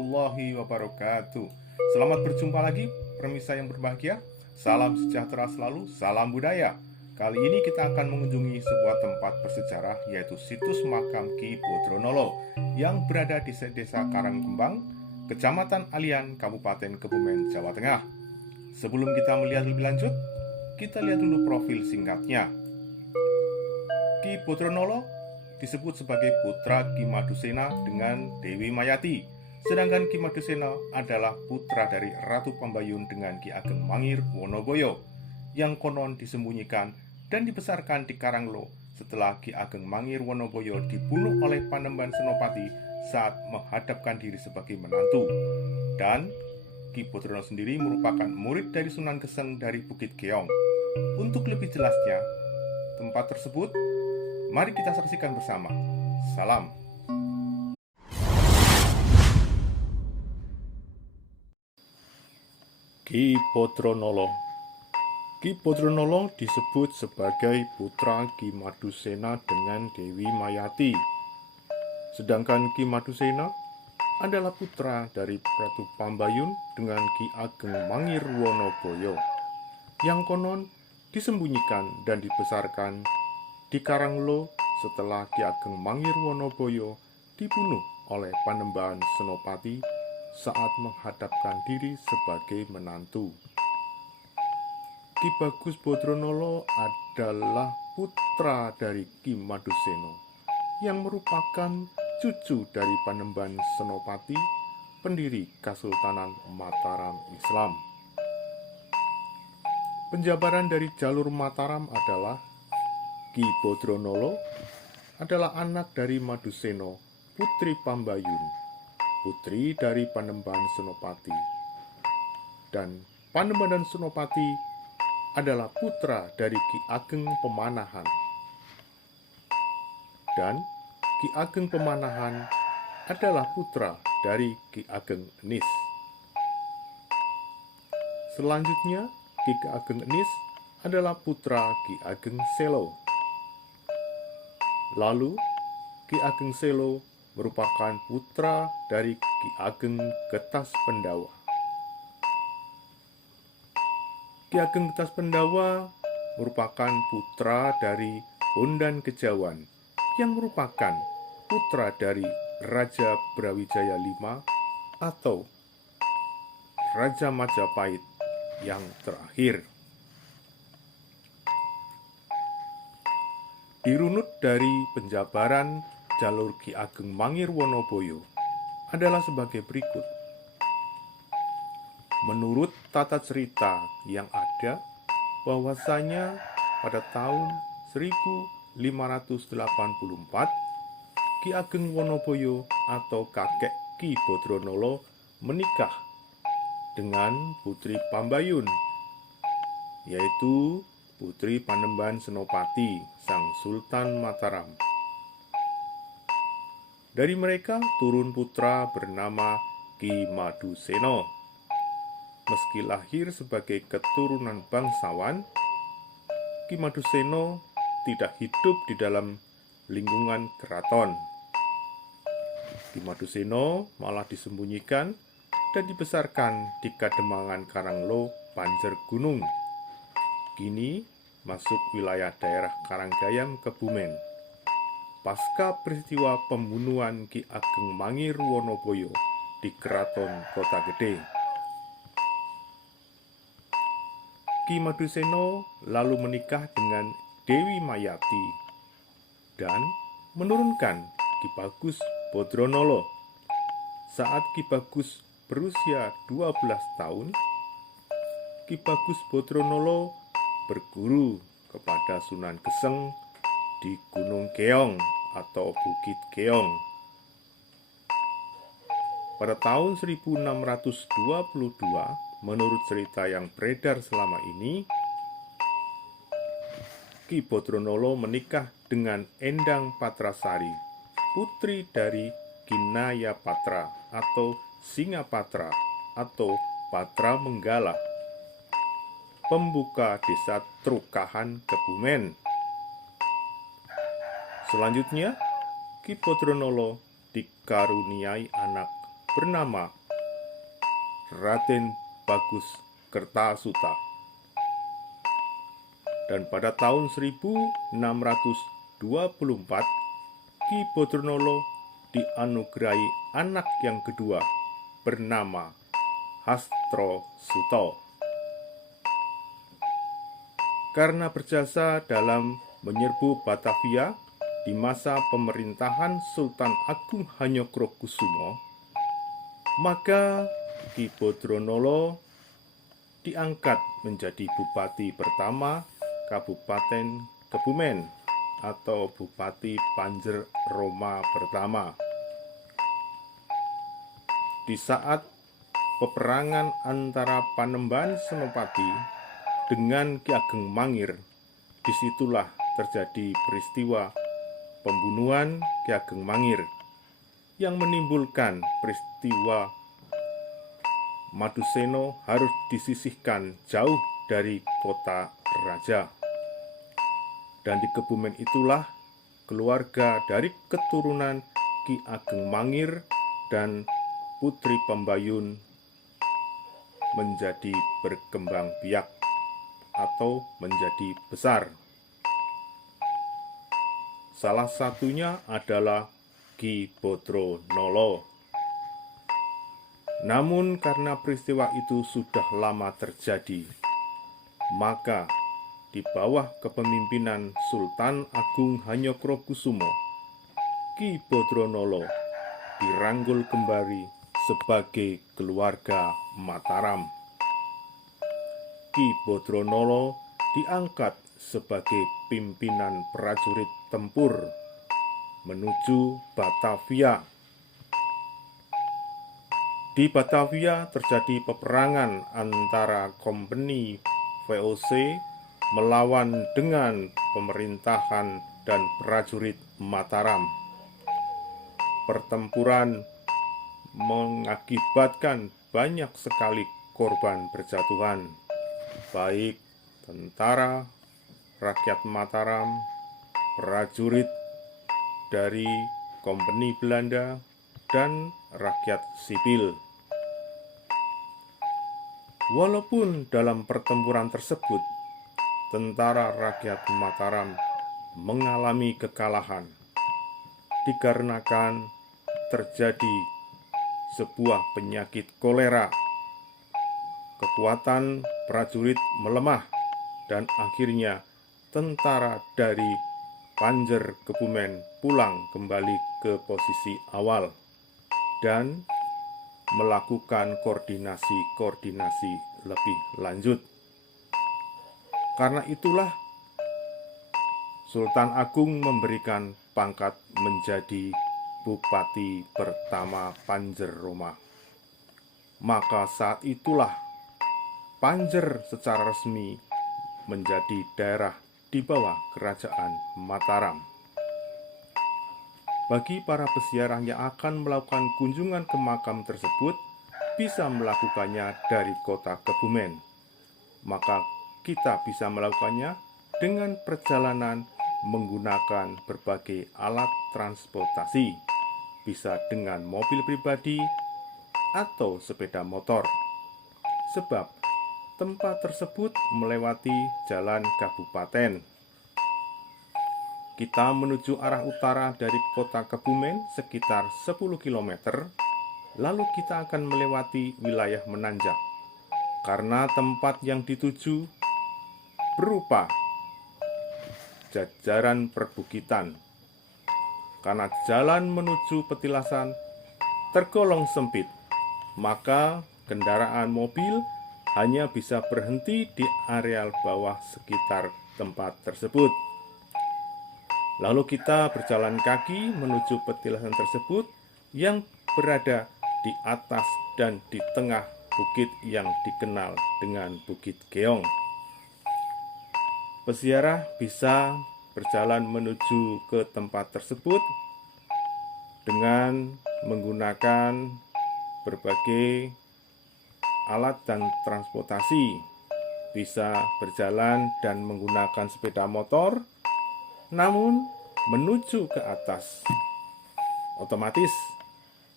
warahmatullahi wabarakatuh. Selamat berjumpa lagi, permisa yang berbahagia. Salam sejahtera selalu, salam budaya. Kali ini kita akan mengunjungi sebuah tempat bersejarah, yaitu situs makam Ki Bodronolo yang berada di desa Karanggembang, Kecamatan Alian, Kabupaten Kebumen, Jawa Tengah. Sebelum kita melihat lebih lanjut, kita lihat dulu profil singkatnya. Ki Bodronolo disebut sebagai putra Ki Madusena dengan Dewi Mayati, sedangkan Ki Madusena adalah putra dari Ratu Pambayun dengan Ki Ageng Mangir Wonoboyo, yang konon disembunyikan dan dibesarkan di Karanglo setelah Ki Ageng Mangir Wonoboyo dibunuh oleh Panembahan Senopati saat menghadapkan diri sebagai menantu. Dan Ki Bodronolo sendiri merupakan murid dari Sunan Geseng dari Bukit Keong. Untuk lebih jelasnya tempat tersebut, mari kita saksikan bersama. Salam. Ki Bodronolo. Ki Bodronolo disebut sebagai putra Ki Madusena dengan Dewi Mayati. Sedangkan Ki Madusena adalah putra dari Ratu Pambayun dengan Ki Ageng Mangir Wonoboyo, yang konon disembunyikan dan dibesarkan di Karanglo setelah Ki Ageng Mangir Wonoboyo dibunuh oleh Panembahan Senopati saat menghadapkan diri sebagai menantu. Ki Bagus Bodronolo adalah putra dari Ki Madusena yang merupakan cucu dari Panembahan Senopati, pendiri Kesultanan Mataram Islam. Penjabaran dari jalur Mataram adalah Ki Bodronolo adalah anak dari Madusena, putri Pambayun, putri dari Panembahan Senopati. Dan Panembahan Senopati adalah putra dari Ki Ageng Pemanahan. Dan Ki Ageng Pemanahan adalah putra dari Ki Ageng Enis. Selanjutnya, Ki Ageng Enis adalah putra Ki Ageng Selo. Lalu, Ki Ageng Selo merupakan putra dari Ki Ageng Getas Pendawa. Ki Ageng Getas Pendawa merupakan putra dari Bondan Kejawan, yang merupakan putra dari Raja Brawijaya V atau Raja Majapahit yang terakhir. Dirunut dari penjabaran jalur Ki Ageng Mangir Wonoboyo adalah sebagai berikut. Menurut tata cerita yang ada, bahwasanya pada tahun 1584, Ki Ageng Wonoboyo atau kakek Ki Bodronolo menikah dengan putri Pambayun, yaitu putri Panembahan Senopati, sang Sultan Mataram. Dari mereka turun putra bernama Ki Madusena. Meski lahir sebagai keturunan bangsawan, Ki Madusena tidak hidup di dalam lingkungan keraton. Ki Madusena malah disembunyikan dan dibesarkan di Kademangan Karanglo, Panjergunung. Kini masuk wilayah daerah Karanggayam, Kebumen. Pasca peristiwa pembunuhan Ki Ageng Mangir Wonoboyo di Keraton Kota Gede, Ki Madusena lalu menikah dengan Dewi Mayati dan menurunkan Ki Bagus Bodronolo. Saat Ki Bagus berusia 12 tahun, Ki Bagus Bodronolo berguru kepada Sunan Geseng di Gunung Keong atau Bukit Keong. Pada tahun 1622, menurut cerita yang beredar selama ini, Ki Bodronolo menikah dengan Endang Patrasari, putri dari Kinayapatra atau Singapatra atau Patra Menggala, pembuka desa Trukahan, Kebumen. Selanjutnya, Ki Bodronolo dikaruniai anak bernama Raden Bagus Kertasuta. Dan pada tahun 1624, Ki Bodronolo dianugerahi anak yang kedua bernama Hastrosuto. Karena berjasa dalam menyerbu Batavia di masa pemerintahan Sultan Agung Hanyokrokusumo, maka Ki Bodronolo diangkat menjadi bupati pertama Kabupaten Kebumen atau Bupati Panjer Roma pertama. Di saat peperangan antara Panembahan Senopati dengan Ki Ageng Mangir, disitulah terjadi peristiwa pembunuhan Ki Ageng Mangir yang menimbulkan peristiwa Maduseno harus disisihkan jauh dari kota raja. Dan di Kebumen itulah keluarga dari keturunan Ki Ageng Mangir dan Putri Pembayun menjadi berkembang biak atau menjadi besar. Salah satunya adalah Ki Bodronolo. Namun karena peristiwa itu sudah lama terjadi, maka di bawah kepemimpinan Sultan Agung Hanyokrokusumo, Ki Bodronolo diranggul kembali sebagai keluarga Mataram. Ki Bodronolo diangkat sebagai pimpinan prajurit tempur menuju Batavia. Di Batavia terjadi peperangan antara kompeni VOC melawan dengan pemerintahan dan prajurit Mataram. Pertempuran mengakibatkan banyak sekali korban berjatuhan, baik tentara, rakyat Mataram, prajurit dari kompeni Belanda, dan rakyat sipil. Walaupun dalam pertempuran tersebut tentara rakyat Mataram mengalami kekalahan dikarenakan terjadi sebuah penyakit kolera. Kekuatan prajurit melemah dan akhirnya tentara dari Panjer Kebumen pulang kembali ke posisi awal dan melakukan koordinasi lebih lanjut. Karena itulah Sultan Agung memberikan pangkat menjadi Bupati pertama Panjer Roma. Maka saat itulah Panjer secara resmi menjadi daerah di bawah Kerajaan Mataram. Bagi para peziarah yang akan melakukan kunjungan ke makam tersebut, bisa melakukannya dari kota Kebumen. Maka kita bisa melakukannya dengan perjalanan menggunakan berbagai alat transportasi, bisa dengan mobil pribadi atau sepeda motor. Sebab tempat tersebut melewati jalan kabupaten. Kita menuju arah utara dari kota Kebumen sekitar 10 km, lalu kita akan melewati wilayah menanjak. Karena tempat yang dituju berupa jajaran perbukitan. Karena jalan menuju petilasan tergolong sempit, maka kendaraan mobil hanya bisa berhenti di areal bawah sekitar tempat tersebut. Lalu kita berjalan kaki menuju petilasan tersebut yang berada di atas dan di tengah bukit yang dikenal dengan Bukit Geong. Peziarah bisa berjalan menuju ke tempat tersebut dengan menggunakan berbagai alat dan transportasi. Bisa berjalan dan menggunakan sepeda motor, namun menuju ke atas otomatis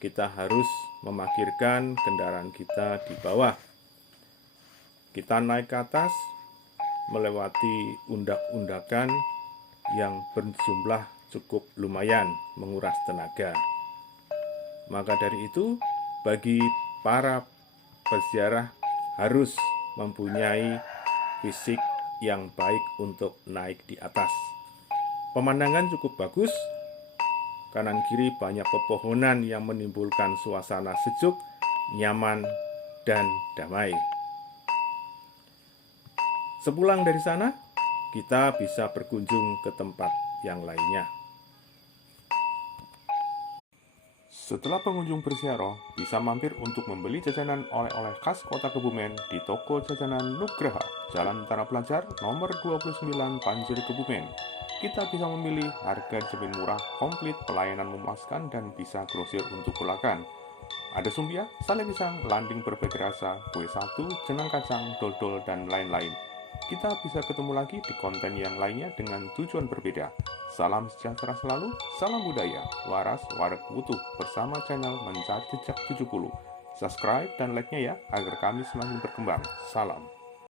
kita harus memarkirkan kendaraan kita di bawah. Kita naik ke atas, melewati undak-undakan yang berjumlah cukup lumayan menguras tenaga. Maka dari itu, bagi para peziarah harus mempunyai fisik yang baik untuk naik di atas. Pemandangan cukup bagus, kanan kiri banyak pepohonan yang menimbulkan suasana sejuk, nyaman, dan damai. Sepulang dari sana, kita bisa berkunjung ke tempat yang lainnya. Setelah pengunjung berziarah, bisa mampir untuk membeli jajanan oleh-oleh khas Kota Kebumen di toko jajanan Nugraha, Jalan Tanah Pelajar, nomor 29, Panjir, Kebumen. Kita bisa memilih harga dijamin murah, komplit, pelayanan memuaskan, dan bisa grosir untuk kulakan. Ada sumpia, sale pisang, landing berbagai rasa, kue satu, jenang kacang, dodol, dan lain-lain. Kita bisa ketemu lagi di konten yang lainnya dengan tujuan berbeda. Salam sejahtera selalu, salam budaya, waras, warak, utuh, bersama channel Mencari Jejak 70. Subscribe dan like-nya ya, agar kami semakin berkembang. Salam.